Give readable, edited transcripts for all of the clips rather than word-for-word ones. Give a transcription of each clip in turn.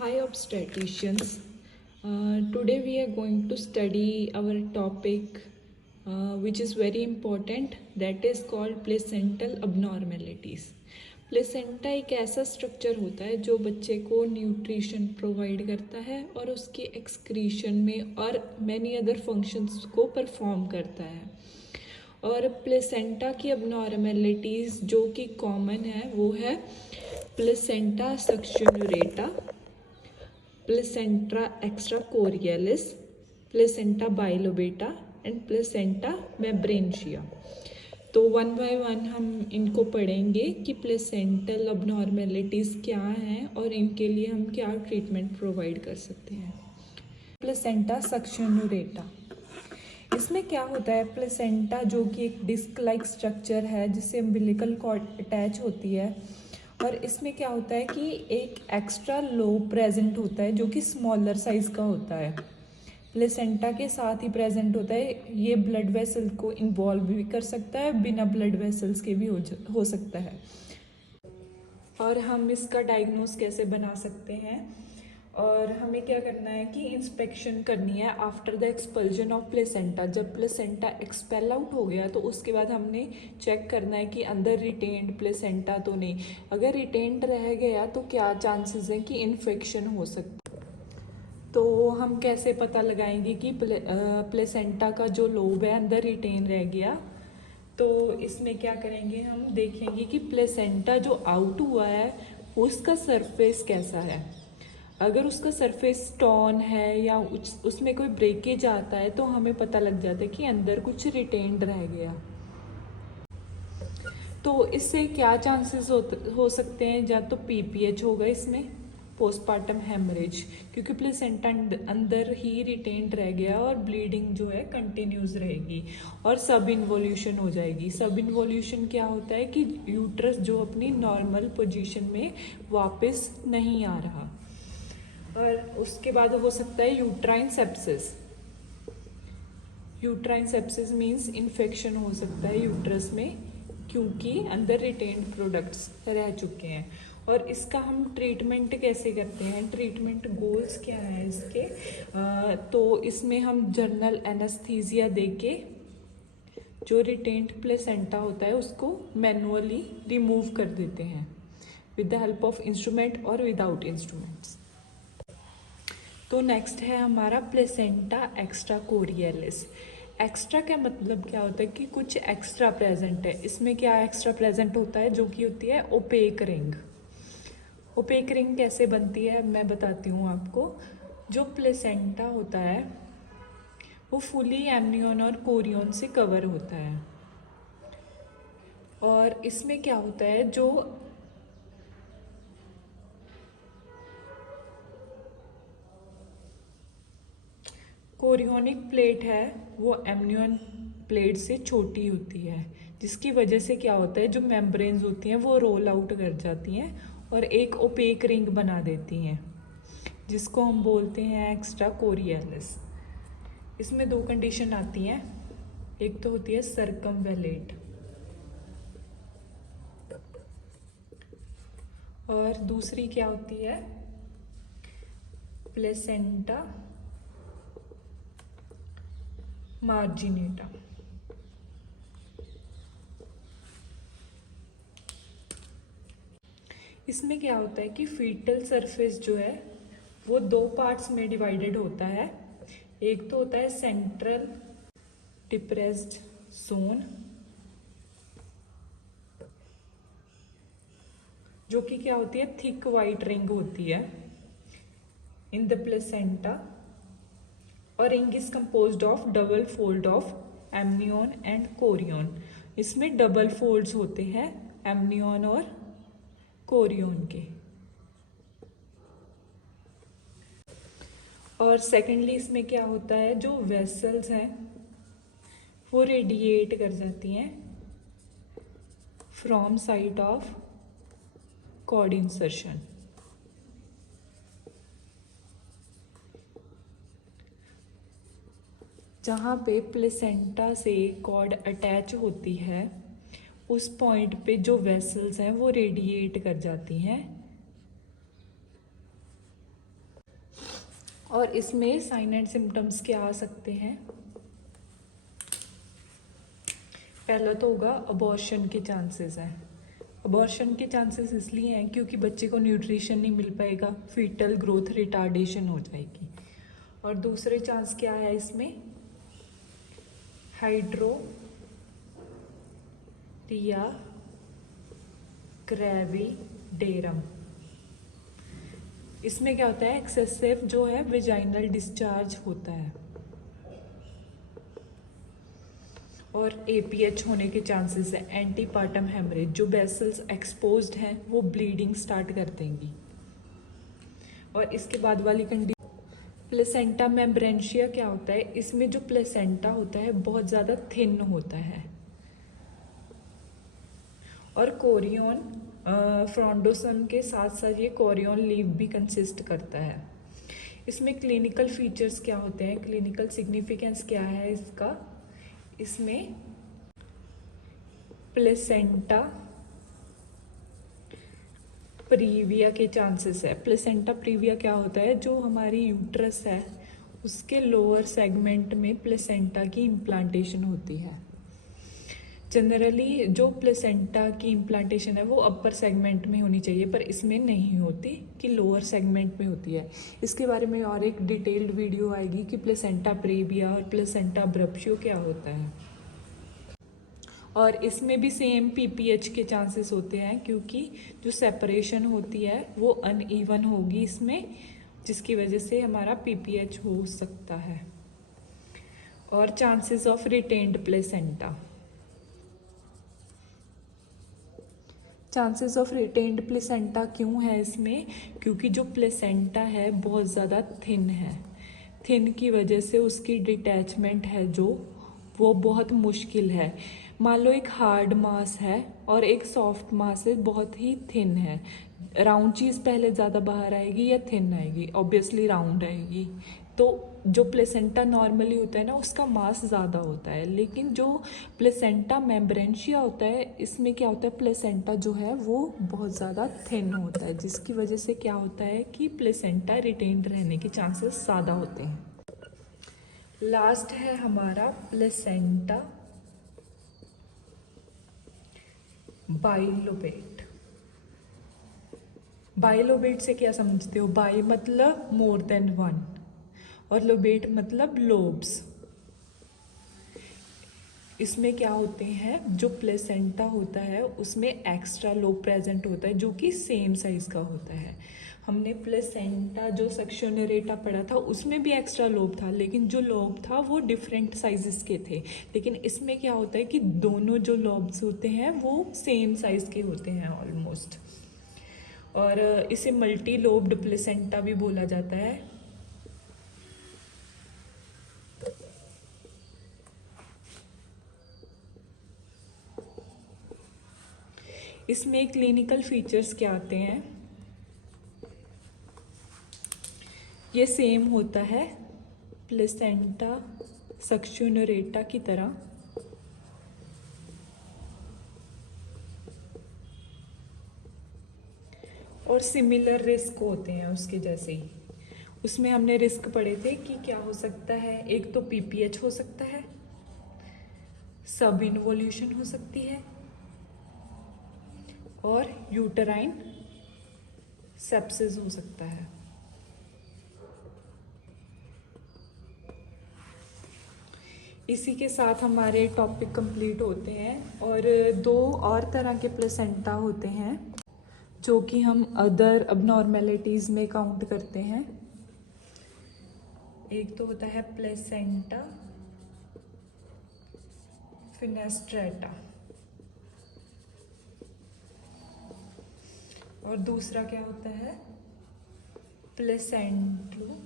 Hi obstetricians. Today we are going to study our topic which is very important, that is called placental abnormalities. Placenta एक ऐसा structure होता है जो बच्चे को न्यूट्रिशन प्रोवाइड करता है और उसके एक्सक्रीशन में और मैनी अदर फंक्शंस को परफॉर्म करता है। और प्लेसेंटा की abnormalities जो कि कॉमन है वो है placenta succenturiata, placenta extrachorialis, placenta bilobata and placenta membranacea. तो वन बाय वन हम इनको पढ़ेंगे कि प्लेसेंटल अबनॉर्मेलिटीज़ क्या हैं और इनके लिए हम क्या ट्रीटमेंट प्रोवाइड कर सकते हैं। प्लेसेंटा सक्शनुरेटा, इसमें क्या होता है, प्लेसेंटा जो कि एक डिस्क लाइक स्ट्रक्चर है जिससे अम्बिलिकल कॉर्ड अटैच होती है, और इसमें क्या होता है कि एक एक्स्ट्रा लोब प्रेजेंट होता है जो कि स्मॉलर साइज का होता है। प्लेसेंटा के साथ ही प्रेजेंट होता है। ये ब्लड वेसल को इन्वॉल्व भी कर सकता है, बिना ब्लड वेसल्स के भी हो सकता है। और हम इसका डायग्नोस कैसे बना सकते हैं, और हमें क्या करना है कि इंस्पेक्शन करनी है after the expulsion of placenta. जब प्लेसेंटा एक्सपेल आउट हो गया तो उसके बाद हमने चेक करना है कि अंदर रिटेन्ड प्लेसेंटा तो नहीं। अगर रिटेन्ड रह गया तो क्या चांसेस हैं कि इन्फेक्शन हो सकता। तो हम कैसे पता लगाएंगे कि प्लेसेंटा का जो लोब है अंदर रिटेन रह गया। तो इसमें क्या करेंगे, हम देखेंगे कि प्लेसेंटा जो आउट हुआ है उसका सरफेस कैसा है। अगर उसका सरफेस टॉन है या उसमें कोई ब्रेकेज आता है तो हमें पता लग जाता है कि अंदर कुछ रिटेन्ड रह गया। तो इससे क्या चांसेस हो सकते हैं, या तो पीपीएच होगा इसमें, पोस्टमार्टम हेमरेज, क्योंकि प्लेसेंटा अंदर ही रिटेन्ड रह गया और ब्लीडिंग जो है कंटिन्यूस रहेगी, और सब इन्वोल्यूशन हो जाएगी। सब इन्वोल्यूशन क्या होता है कि यूट्रस जो अपनी नॉर्मल पोजीशन में वापस नहीं आ रहा। और उसके बाद हो सकता है uterine sepsis. Uterine sepsis means infection हो सकता है यूट्रस में, क्योंकि अंदर रिटेन्ड प्रोडक्ट्स रह चुके हैं। और इसका हम ट्रीटमेंट कैसे करते हैं, ट्रीटमेंट गोल्स क्या है इसके, तो इसमें हम जनरल एनेस्थीसिया देके जो रिटेन्ड प्लेसेंटा होता है उसको मैनुअली रिमूव कर देते हैं with the help of instrument और विदाउट इंस्ट्रूमेंट्स। तो नेक्स्ट है हमारा प्लेसेंटा एक्स्ट्राकोरियलिस। एक्स्ट्रा का मतलब क्या होता है कि कुछ एक्स्ट्रा प्रेजेंट है। इसमें क्या एक्स्ट्रा प्रेजेंट होता है, जो कि होती है ओपेक रिंग। ओपेक रिंग कैसे बनती है मैं बताती हूँ आपको। जो प्लेसेंटा होता है वो फुली एमनियन और कोरियन से कवर होता है, और इसमें क्या होता है, जो कोरियोनिक प्लेट है वो एमनियन प्लेट से छोटी होती है, जिसकी वजह से क्या होता है, जो मेम्ब्रेन्स होती हैं वो रोल आउट कर जाती हैं और एक ओपेक रिंग बना देती हैं, जिसको हम बोलते हैं एक्स्ट्रा कोरियलिस। इसमें दो कंडीशन आती हैं, एक तो होती है सर्कमवेलेट और दूसरी क्या होती है, प्लेसेंटा मार्जिनेटा। इसमें क्या होता है कि फीटल सरफेस जो है वो दो पार्ट्स में डिवाइडेड होता है। एक तो होता है सेंट्रल डिप्रेस्ड जोन, जो कि क्या होती है, थिक वाइट रिंग होती है इन द प्लेसेंटा, और ring is composed of double fold of amnion and Korean. इसमें डबल फोल्ड्स होते हैं एमनियन और कोरियन के। और सेकेंडली इसमें क्या होता है, जो वेसल्स हैं वो रेडिएट कर जाती हैं from site of cord insertion. जहाँ पे प्लेसेंटा से कॉर्ड अटैच होती है उस पॉइंट पे जो वेसल्स हैं वो रेडिएट कर जाती हैं और इसमें साइन एंड सिम्टम्स क्या आ सकते हैं? पहला तो होगा अबॉर्शन के चांसेस हैं। अबॉर्शन के चांसेस इसलिए हैं क्योंकि बच्चे को न्यूट्रिशन नहीं मिल पाएगा, फीटल ग्रोथ रिटार्डेशन हो जाएगी। और दूसरे चांस क्या है इसमें? हाइड्रोटिया ग्रेविडेरम। इसमें क्या होता है? एक्सेसिव जो है वेजाइनल डिस्चार्ज होता है। और एपीएच होने के चांसेस है, एंटीपार्टम हेमरेज। जो वेसल्स एक्सपोज्ड हैं वो ब्लीडिंग स्टार्ट कर देंगी। और इसके बाद वाली कंडीशन प्लेसेंटा मेम्ब्रेंशिया क्या होता है? इसमें जो प्लेसेंटा होता है बहुत ज़्यादा थिन होता है। और कोरियन फ्रॉन्डोसम के साथ साथ ये कोरियन लीव भी कंसिस्ट करता है। इसमें क्लिनिकल फीचर्स क्या होते हैं? क्लिनिकल सिग्निफिकेंस क्या है इसका? इसमें प्लेसेंटा प्रीविया के चांसेस है। प्लेसेंटा प्रीविया क्या होता है? जो हमारी यूट्रस है उसके लोअर सेगमेंट में प्लेसेंटा की इम्प्लांटेशन होती है। जनरली जो प्लेसेंटा की इम्प्लांटेशन है वो अपर सेगमेंट में होनी चाहिए, पर इसमें नहीं होती, कि लोअर सेगमेंट में होती है। इसके बारे में और एक डिटेल्ड वीडियो आएगी कि प्लेसेंटा प्रीविया और प्लेसेंटा अब्रप्शियो क्या होता है। और इसमें भी सेम पीपीएच के चांसेस होते हैं क्योंकि जो सेपरेशन होती है वो अनइवन होगी इसमें, जिसकी वजह से हमारा पीपीएच हो सकता है। और chances of retained placenta. Chances of retained placenta क्यों है इसमें? क्योंकि जो प्लेसेंटा है बहुत ज़्यादा थिन है। थिन की वजह से उसकी डिटैचमेंट है जो वो बहुत मुश्किल है। मान लो एक हार्ड मास है और एक सॉफ्ट मास है, बहुत ही थिन है। राउंड चीज़ पहले ज़्यादा बाहर आएगी या थिन आएगी? ऑब्वियसली राउंड आएगी। तो जो प्लेसेंटा नॉर्मली होता है ना उसका मास ज़्यादा होता है, लेकिन जो प्लेसेंटा मेम्ब्रेंशिया होता है इसमें क्या होता है? प्लेसेंटा जो है वो बहुत ज़्यादा थिन होता है, जिसकी वजह से क्या होता है कि प्लेसेंटा रिटेन्ड रहने के चांसेस ज़्यादा होते हैं। लास्ट है हमारा प्लेसेंटा बाइलोबेट। बाइलोबेट से क्या समझते हो? बाई मतलब मोर देन वन और लोबेट मतलब लोब्स। इसमें क्या होते हैं? जो प्लेसेंटा होता है उसमें एक्स्ट्रा लोब प्रेजेंट होता है जो कि सेम साइज का होता है। हमने प्लेसेंटा जो सेक्शनरेटा पढ़ा था उसमें भी एक्स्ट्रा लोब था, लेकिन जो लोब था वो डिफरेंट साइजेस के थे। लेकिन इसमें क्या होता है कि दोनों जो लोब्स होते हैं वो सेम साइज के होते हैं ऑलमोस्ट। और इसे मल्टी लोब्ड प्लेसेंटा भी बोला जाता है। इसमें क्लिनिकल फीचर्स क्या आते हैं? ये सेम होता है प्लेसेंटा सक्शनरेटा की तरह। और सिमिलर रिस्क होते हैं उसके जैसे ही। उसमें हमने रिस्क पढ़े थे कि क्या हो सकता है? एक तो पीपीएच हो सकता है, सब इन्वोल्यूशन हो सकती है और यूटराइन सेप्सिस हो सकता है। इसी के साथ हमारे टॉपिक कंप्लीट होते हैं। और दो और तरह के प्लेसेंटा होते हैं जो कि हम अदर अबनॉर्मेलिटीज़ में काउंट करते हैं। एक तो होता है प्लेसेंटा फिनेस्ट्रेटा और दूसरा क्या होता है? प्लेसेंटो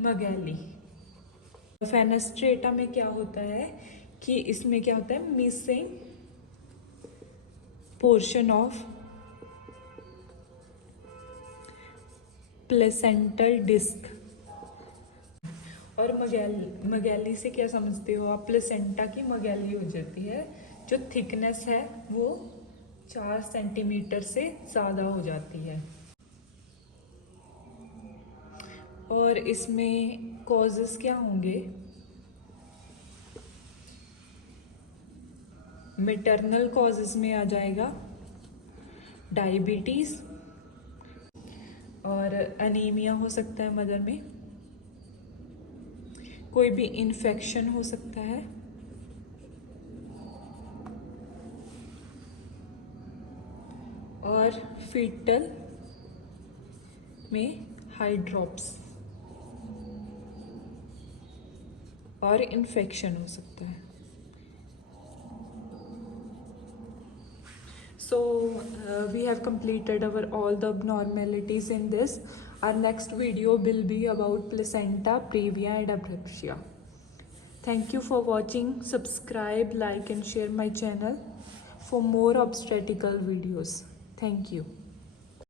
मगैली। फेनेस्ट्रेटा में क्या होता है कि इसमें क्या होता है? Missing portion of placental disc. और मगैली से क्या समझते हो आप? प्लेसेंटा की मगैली हो जाती है, जो थिकनेस है वो 4 सेंटीमीटर से ज़्यादा हो जाती है। और इसमें कॉजेस क्या होंगे? मैटरनल कॉजेस में आ जाएगा डायबिटीज़, और अनीमिया हो सकता है मदर में, कोई भी इन्फेक्शन हो सकता है, और फीटल में हाई ड्रॉप्स और इन्फेक्शन हो सकता है. So we have completed our all the abnormalities in this. Our next video will be about placenta, previa and abruptia. Thank you for watching. Subscribe, like and share my channel for more obstetrical videos. Thank you.